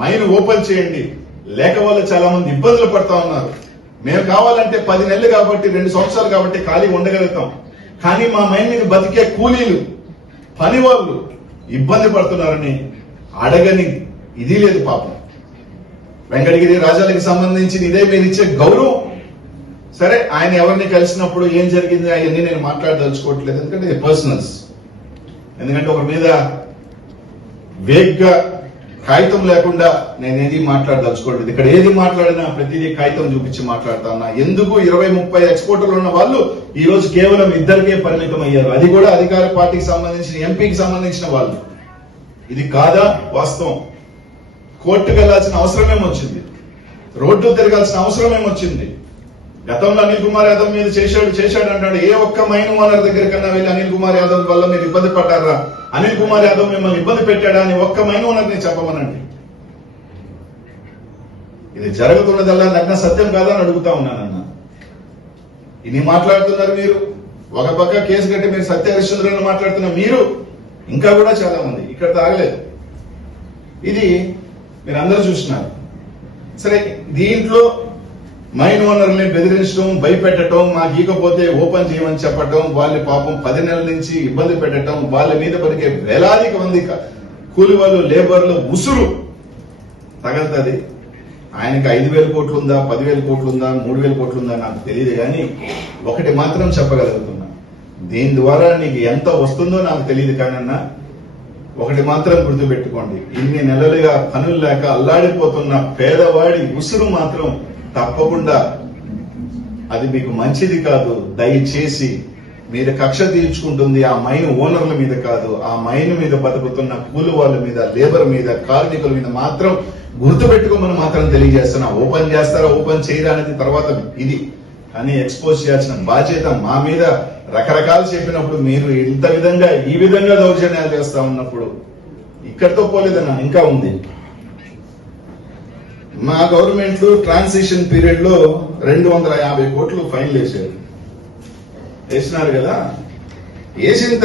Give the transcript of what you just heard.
Mine open చేయండి, లేక వల్ల చాలా మంది ఇబ్బందులు పడతా ఉన్నారు. మేము కావాలంటే 10 నెలలు కాబట్టి 2 సంవత్సరాలు కాబట్టి ఖాళీ ఉండగలుగుతాం. కానీ మా మైన్ మీద బతికే కూలీలు, పని వాళ్ళు ఇబ్బంది పడుతున్నారని అడగని ఇది లేదు పాపం. వెంకటగిరి రాజాలకి సంబంధించిన ఇదే మీరు ఇచ్చే గౌరవం. సరే, ఆయన ఎవరిని కలిసినప్పుడు ఏం జరిగింది అవన్నీ నేను మాట్లాడదలుచుకోవట్లేదు, ఎందుకంటే ఇది పర్సనల్స్. ఎందుకంటే ఒకరి మీద వేగ్గా కాగితం లేకుండా నేనేది మాట్లాడదలుచుకోవట్లేదు. ఇక్కడ ఏది మాట్లాడినా ప్రతిదీ కాగితం చూపించి మాట్లాడుతా ఉన్నా. ఎందుకు 20-30 ఎక్స్పోర్టర్లు ఉన్న వాళ్ళు ఈ రోజు కేవలం 2కే పరిమితం అయ్యారు, అది కూడా అధికార పార్టీకి సంబంధించిన ఎంపీకి సంబంధించిన వాళ్ళు. ఇది కాదా వాస్తవం? కోర్టుకు వెళ్లాల్సిన అవసరం ఏమొచ్చింది? రోడ్లు తిరగాల్సిన అవసరం ఏమొచ్చింది? గతంలో అనిల్ కుమార్ యాదవ్ మీద చేశాడు అంటాడు. ఏ ఒక్క మైన్ ఓనర్ దగ్గర కన్నా వెళ్ళి అనిల్ కుమార్ యాదవ్ వల్ల మీరు ఇబ్బంది పడ్డారా, అనిల్ కుమార్ యాదవ్ మిమ్మల్ని ఇబ్బంది పెట్టాడా అని ఒక్క మైన్ ఓనర్ ని చెప్పమనండి. ఇది జరుగుతున్నదల్లా నగ్న సత్యం కాదా అని అడుగుతా ఉన్నానన్న. ఇన్ని మాట్లాడుతున్నారు మీరు. ఒక పక్క కేసు కట్టి మీరు సత్య హరిశ్చంద్రులను మాట్లాడుతున్న మీరు, ఇంకా కూడా చాలా మంది ఇక్కడ తాగలేదు. ఇది మీరు అందరూ చూస్తున్నారు. సరే, దీంట్లో మైన్ ఓనర్ని బెదిరించడం, భయపెట్టడం, మా గీకపోతే ఓపెన్ చేయమని చెప్పడం, వాళ్ళని పాపం 10 నెలల నుంచి ఇబ్బంది పెట్టడం, వాళ్ళ మీద బతికే వేలాది మంది కూలి వాళ్ళు, లేబర్లు ఉసురు తగలుతుంది. ఆయనకి 5,000 కోట్లు ఉందా, 10,000 కోట్లు ఉందా, 3,000 కోట్లు ఉందా నాకు తెలియదు. కానీ ఒకటి మాత్రం చెప్పగలుగుతున్నా, దీని ద్వారా నీకు ఎంత వస్తుందో నాకు తెలియదు. కానన్నా ఒకటి మాత్రం గుర్తుపెట్టుకోండి, ఇన్ని నెలలుగా పనులు లేక అల్లాడిపోతున్న పేదవాడి ఉసురు మాత్రం తప్పకుండా అది మీకు మంచిది కాదు. దయచేసి మీరు కక్ష తీర్చుకుంటుంది ఆ మైన్ ఓనర్ల మీద కాదు, ఆ మైన్ మీద బతుకుతున్న కూలి వాళ్ళ మీద, లేబర్ మీద, కార్మికుల మీద మాత్రం గుర్తుపెట్టుకోమని మాత్రం తెలియజేస్తున్నా. ఓపెన్ చేస్తారా, ఓపెన్ చేయరా అనేది తర్వాత ఇది, కానీ ఎక్స్పోజ్ చేయాల్సిన బాధ్యత మా మీద. రకరకాలు చెప్పినప్పుడు మీరు ఇంత విధంగా ఈ విధంగా దౌర్జన్యాలు చేస్తా ఉన్నప్పుడు ఇక్కడితో పోలేదన్నా, ఇంకా ఉంది. మా గవర్నమెంట్ ట్రాన్సిషన్ పీరియడ్ లో 250 కోట్లు ఫైన్లు వేసినారు కదా. వేసిన